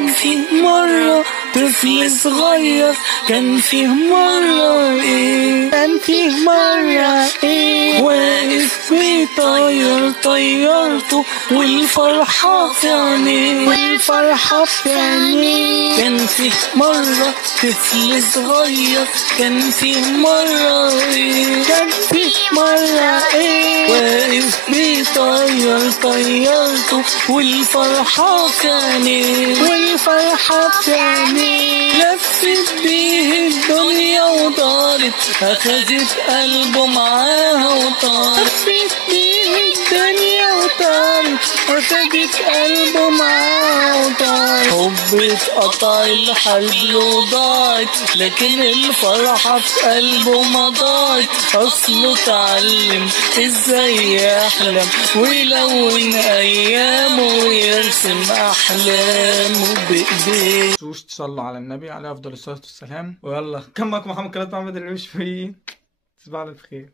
كان فيه مرة طفل صغير، كان فيه مرة كان فيه مرة واقف بيطير طيرته والفرحة في عينيه، والفرحة في عينيه. كان فيه مرة طفل صغير، كان فيه مرة كان فيه مرة واقف بيطير طيرته والفرحة في عينيه، والفرحة في عينيه. لفت بيه الدنيا ودارت، أخذت قلبه معاها وطارت. لفت بيه الدنيا ودارت، أخذت قلبه معاها وطارت. حب اتقطع الحبل وضاعت، لكن الفرحة في قلبه ما ضاعت. أصله اتعلم ازاي يحلم ويلون أيامه ويرسم أحلامه بإيديه. تصلوا على النبي عليه أفضل الصلاة والسلام. ويلا كان معكم محمد قناة محمد الرمش في تصبحوا على خير.